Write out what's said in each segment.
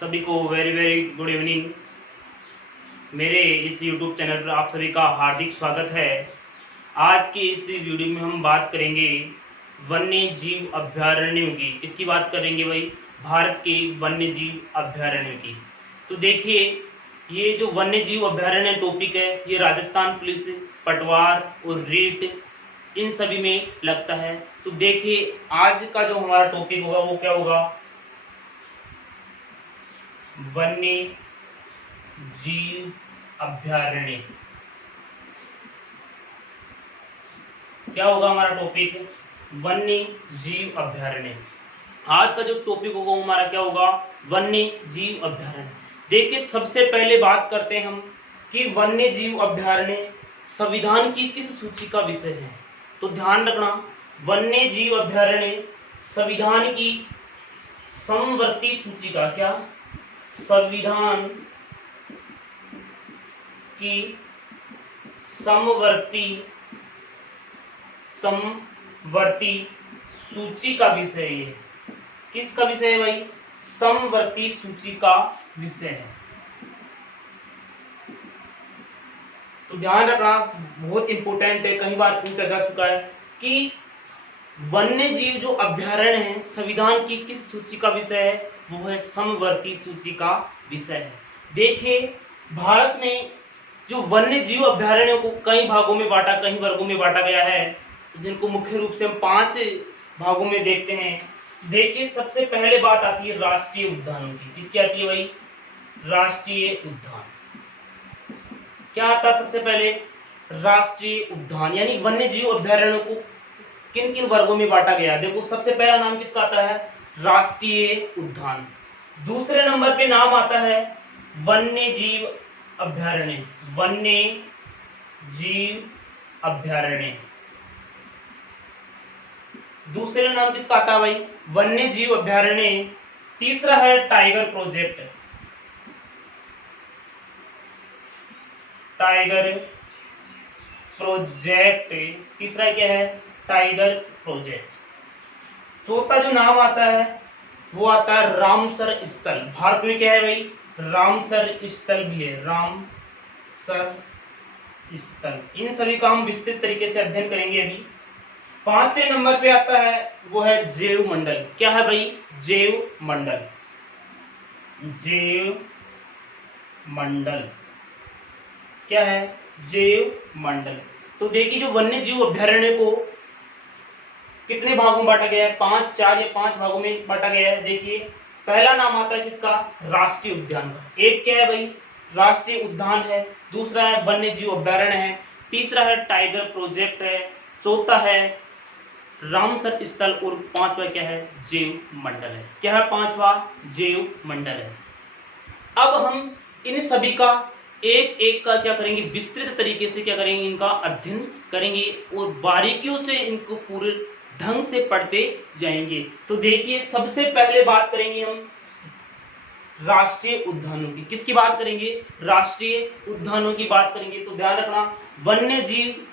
सभी को very very good evening. मेरे इस YouTube चैनल पर आप सभी का हार्दिक स्वागत है। आज के इस वीडियो में हम बात करेंगे वन्य जीव अभयारण्यों की। किसकी बात करेंगे भाई? भारत के वन्य जीव अभयारण्यों की। तो देखिए, ये जो वन्य जीव अभयारण्य टॉपिक है, ये राजस्थान पुलिस, पटवार और रीट इन सभी में लगता है। तो देखिए, आज का जो हमारा टॉपिक होगा वो क्या होगा? वन्य जीव अभयारण्य। क्या होगा हमारा टॉपिक? वन्य जीव अभयारण्य। आज का जो टॉपिक होगा वो हमारा क्या होगा? वन्य जीव अभयारण्य। देखिए, सबसे पहले बात करते हैं हम कि वन्य जीव अभयारण्य संविधान की किस सूची का विषय है। तो ध्यान रखना, वन्य जीव अभयारण्य संविधान की समवर्ती सूची का, क्या? संविधान की समवर्ती सूची का विषय है। किसका विषय है भाई? समवर्ती सूची का विषय है। तो ध्यान रखना, बहुत इंपॉर्टेंट है, कई बार पूछा जा चुका है कि वन्य जीव जो अभयारण्य है संविधान की किस सूची का विषय है। वो है समवर्ती सूची का विषय है। देखिए, भारत में जो वन्य जीव अभयारण्यों को कई भागों में बांटा, कई वर्गों में बांटा गया है, जिनको मुख्य रूप से हम 5 भागों में देखते हैं। देखिए, सबसे पहले बात आती है राष्ट्रीय उद्यानों की। किसकी आती है भाई? राष्ट्रीय उद्यान। क्या आता है सबसे पहले? राष्ट्रीय उद्यान, यानी वन्य जीव अभयारण्यों को किन किन वर्गों में बांटा गया। देखो, सबसे पहला नाम किसका आता है? राष्ट्रीय उद्यान। दूसरे नंबर पे नाम आता है वन्य जीव अभयारण्य। वन्य जीव अभयारण्य। दूसरे नाम किसका आता है भाई? वन्य जीव अभयारण्य। तीसरा है टाइगर प्रोजेक्ट। Tiger project. तीसरा क्या है? Tiger project. चौथा जो नाम आता है वो आता है रामसर स्थल। भारत में क्या है भाई? रामसर स्थल भी है। रामसर स्थल। इन सभी का हम विस्तृत तरीके से अध्ययन करेंगे अभी। 5वें नंबर पे आता है वो है जैव मंडल। क्या है भाई? जैव मंडल। जैव मंडल क्या है? जैव मंडल। तो देखिए, जो वन्य जीव अभयारण्य को कितने भागों में बांटा गया है? 5, 4 या 5 भागों में बांटा गया है। देखिए, पहला नाम आता है किसका? राष्ट्रीय उद्यान का। एक क्या है भाई? राष्ट्रीय उद्यान है। दूसरा है वन्य जीव अभयारण्य है। तीसरा है टाइगर प्रोजेक्ट है। चौथा है रामसर स्थल। और 5वां क्या है? जैव मंडल है। क्या है 5वां? जैव मंडल है। अब हम इन सभी का एक एक का क्या करेंगे? विस्तृत तरीके से क्या करेंगे? इनका अध्ययन करेंगे और बारीकियों से इनको पूरे ढंग से पढ़ते जाएंगे। तो देखिए, सबसे पहले बात करेंगे हम राष्ट्रीय उद्यानों की। किसकी बात करेंगे? राष्ट्रीय उद्यानों की बात करेंगे। तो ध्यान रखना, वन्य जीव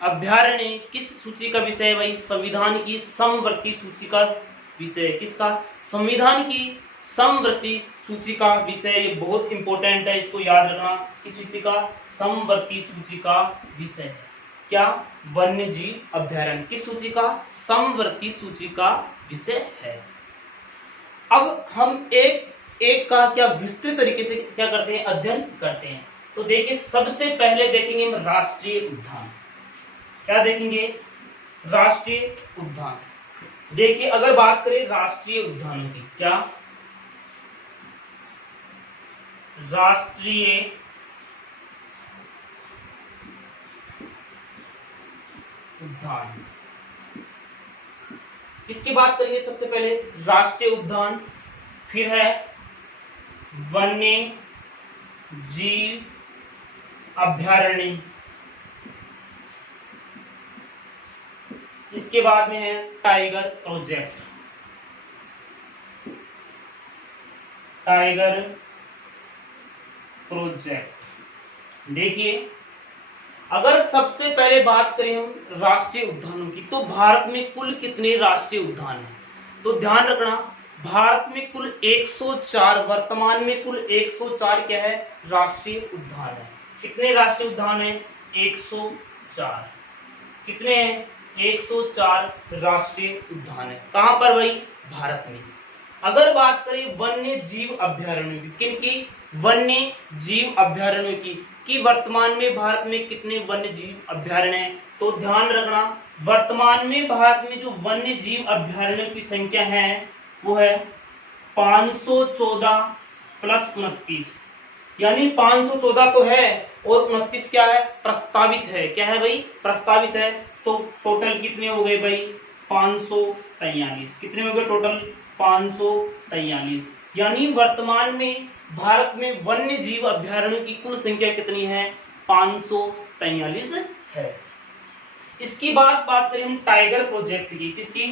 अभयारण्य किस सूची का विषय है भाई? संविधान की समवर्ती सूची का विषय है। किसका? संविधान की समवर्ती सूची का विषय। ये बहुत इंपॉर्टेंट है, इसको याद रखना। किस विषय का? समवर्ती सूची का विषय है। क्या? वन्य जीव अभयारण्य किस सूची का? समवर्ती सूची का विषय है। अब हम एक एक का क्या विस्तृत तरीके से क्या करते हैं? अध्ययन करते हैं। तो देखिए, सबसे पहले देखेंगे हम राष्ट्रीय उद्यान। क्या देखेंगे? राष्ट्रीय उद्यान। देखिए, अगर बात करें राष्ट्रीय उद्यानों की, क्या? राष्ट्रीय उद्यान इसकी बात करेंगे। सबसे पहले राष्ट्रीय उद्यान, फिर है वन्य जीव अभयारण्य, इसके बाद में है टाइगर प्रोजेक्ट। Tiger project. देखिए, अगर सबसे पहले बात करें हम राष्ट्रीय उद्यानों की, तो भारत में कुल कितने राष्ट्रीय उद्यान हैं? तो ध्यान रखना, भारत में कुल 104, वर्तमान में कुल 104 क्या है, राष्ट्रीय उद्यान है। कितने राष्ट्रीय उद्यान है, 104। कितने हैं, 104 राष्ट्रीय उद्यान है। कहां पर भाई, भारत में। अगर बात करें वन्य जीव अभ्यारण्यों की, किनकी, वन्य जीव अभ्यारण्यों की वर्तमान में भारत में कितने वन्य जीव अभ्यारण्य हैं, तो ध्यान रखना वर्तमान में भारत में जो वन्य जीव अभ्यारण्यों की संख्या है वो है 514 प्लस 29, यानी 514 तो है और 29 क्या है, प्रस्तावित है। क्या है भाई, प्रस्तावित है। तो टोटल कितने हो गए भाई, 543। कितने हो गए टोटल, 543। यानी वर्तमान में भारत में वन्य जीव अभ्यारण्यों की कुल संख्या कितनी है, 543 है। इसकी बात करें हम टाइगर प्रोजेक्ट की, किसकी,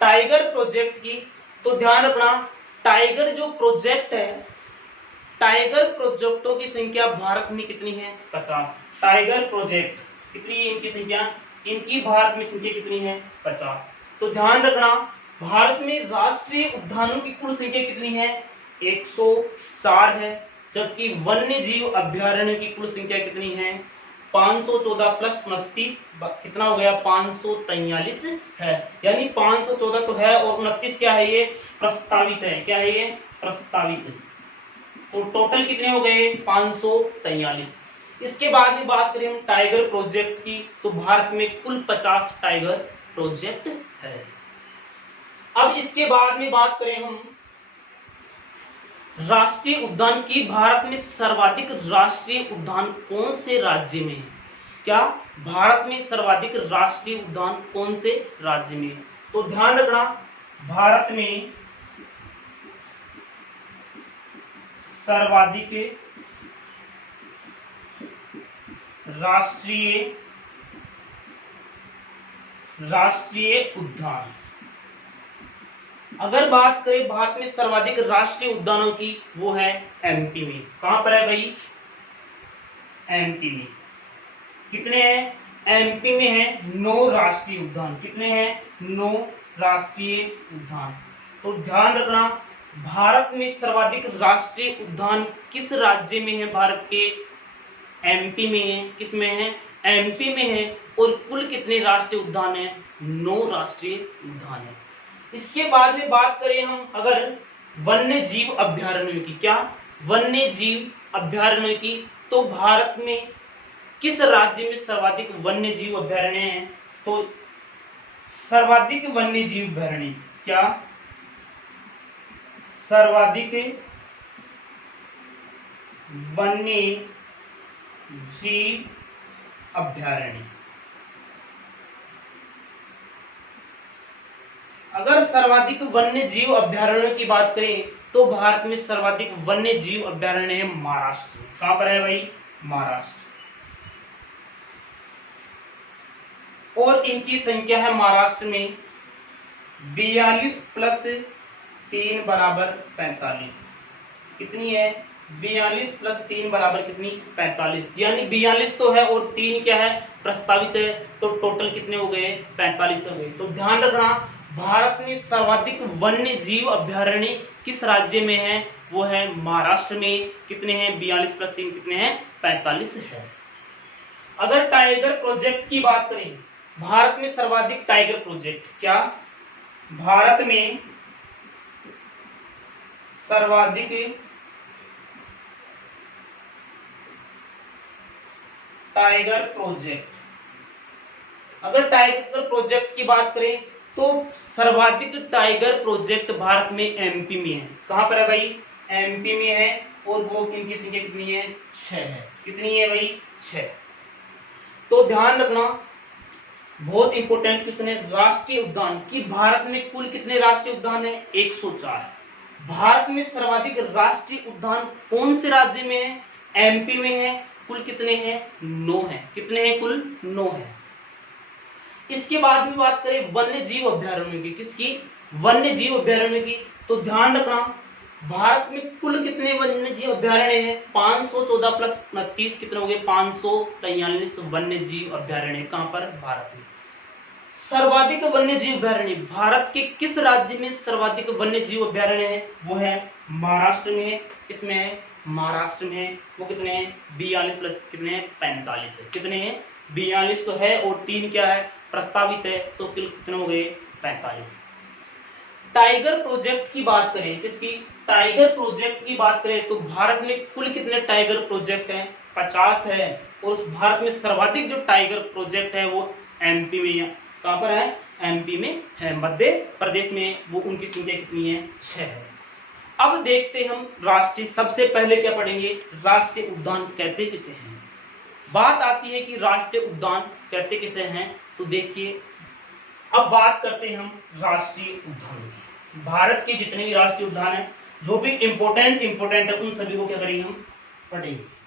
टाइगर प्रोजेक्ट की, तो ध्यान रखना टाइगर जो प्रोजेक्ट है, टाइगर प्रोजेक्टों की संख्या भारत में कितनी है, 50। टाइगर प्रोजेक्ट कितनी है इनकी संख्या, इनकी भारत में संख्या कितनी है, 50। तो ध्यान रखना भारत में राष्ट्रीय उद्यानों की कुल संख्या कितनी है, 104 है, जबकि वन्य जीव अभ्यारण्य की कुल संख्या कितनी है, 514 प्लस 29 कितना हो गया, 543 है। यानी 514 तो है और 29 क्या है, ये प्रस्तावित है। क्या है ये, प्रस्तावित। तो टोटल कितने हो गए, 543। इसके बाद में बात करें हम टाइगर प्रोजेक्ट की, तो भारत में कुल 50 टाइगर प्रोजेक्ट है। अब इसके बाद में बात करें हम राष्ट्रीय उद्यान की, भारत में सर्वाधिक राष्ट्रीय उद्यान कौन से राज्य में है, क्या भारत में सर्वाधिक राष्ट्रीय उद्यान कौन से राज्य में है, तो ध्यान रखना भारत में सर्वाधिक राष्ट्रीय उद्यान, अगर बात करें भारत में सर्वाधिक राष्ट्रीय उद्यानों की, वो है एमपी में। कहां पर है भाई, एमपी में। कितने हैं, एमपी में है 9 राष्ट्रीय उद्यान। कितने हैं, 9 राष्ट्रीय उद्यान। तो ध्यान रखना भारत में सर्वाधिक राष्ट्रीय उद्यान किस राज्य में है, भारत के एमपी में है। किस में है, एमपी में है। और कुल कितने राष्ट्रीय उद्यान है, 9 राष्ट्रीय उद्यान है। इसके बाद में बात करें हम अगर वन्य जीव अभ्यारण्यों की, क्या वन्य जीव अभ्यारण्यों की, तो भारत में किस राज्य में सर्वाधिक वन्य जीव अभ्यारण्य हैं, तो सर्वाधिक वन्य जीव अभ्यारण्य, क्या सर्वाधिक वन्य जीव अभ्यारण्य, अगर सर्वाधिक वन्य जीव अभ्यारण्यों की बात करें तो भारत में सर्वाधिक वन्य जीव अभ्यारण्य है महाराष्ट्र में। कहां पर है भाई, महाराष्ट्र। और इनकी संख्या है महाराष्ट्र में 42 प्लस 3 बराबर 45। कितनी है, 42 प्लस 3 बराबर कितनी, 45। यानी 42 तो है और 3 क्या है, प्रस्तावित है। तो टोटल कितने हो गए, 45 हो गए। तो ध्यान रखना भारत में सर्वाधिक वन्य जीव अभ्यारण्य किस राज्य में है, वो है महाराष्ट्र में। कितने हैं, 42 प्लस 3 कितने हैं, 45 है। अगर टाइगर प्रोजेक्ट की बात करें, भारत में सर्वाधिक टाइगर प्रोजेक्ट, क्या भारत में सर्वाधिक टाइगर प्रोजेक्ट, अगर टाइगर प्रोजेक्ट की बात करें तो सर्वाधिक टाइगर प्रोजेक्ट भारत में एमपी में है। कहां पर है भाई, एमपी में है। और वो इनकी संख्या कितनी है, 6 है। कितनी है भाई, 6। तो ध्यान रखना बहुत इंपॉर्टेंट क्वेश्चन है, राष्ट्रीय उद्यान की भारत में कुल कितने राष्ट्रीय उद्यान है, 104। भारत में सर्वाधिक राष्ट्रीय उद्यान कौन से राज्य में है, एमपी में है। कुल कितने हैं, 9 है। कितने हैं, कुल 9 है। इसके बाद में बात करें वन्य जीव अभ्यारण्यों की, किसकी, वन्य जीव अभ्यारण्य की, तो ध्यान रखना भारत में कुल कितने वन्य जीव अभ्यारण्य हैं, 514 प्लस 29 कितने हो गए, 543 वन्य जीव अभ्यारण्य। कहां पर, भारत में। सर्वाधिक वन्य जीव अभ्यारण्य, भारत के किस राज्य में सर्वाधिक वन्य जीव अभ्यारण्य है? वो है महाराष्ट्र में है। किसमें है? महाराष्ट्र में है। वो कितने हैं? 42 प्लस कितने हैं? 45 है। कितने हैं? 42 तो है और 3 क्या है? प्रस्तावित है। तो कुल कितने हो गए? 45। टाइगर प्रोजेक्ट की बात करें, किसकी? टाइगर प्रोजेक्ट की बात करें तो भारत में कुल कितने टाइगर प्रोजेक्ट हैं? 50 है। और उस भारत में सर्वाधिक जो टाइगर प्रोजेक्ट है वो एमपी में है। कहां पर है? एमपी में है, मध्य प्रदेश में। वो उनकी संख्या कितनी है? 6 है। अब देखते हम राष्ट्रीय, सबसे पहले क्या पढ़ेंगे? राष्ट्रीय उद्यान कहते किसे हैं। बात आती है कि राष्ट्रीय उद्यान कहते किसे हैं, तो देखिए अब बात करते हैं हम राष्ट्रीय उद्यान की। भारत के जितने भी राष्ट्रीय उद्यान है, जो भी इंपोर्टेंट है, उन सभी को क्या करेंगे हम? पढ़ेंगे।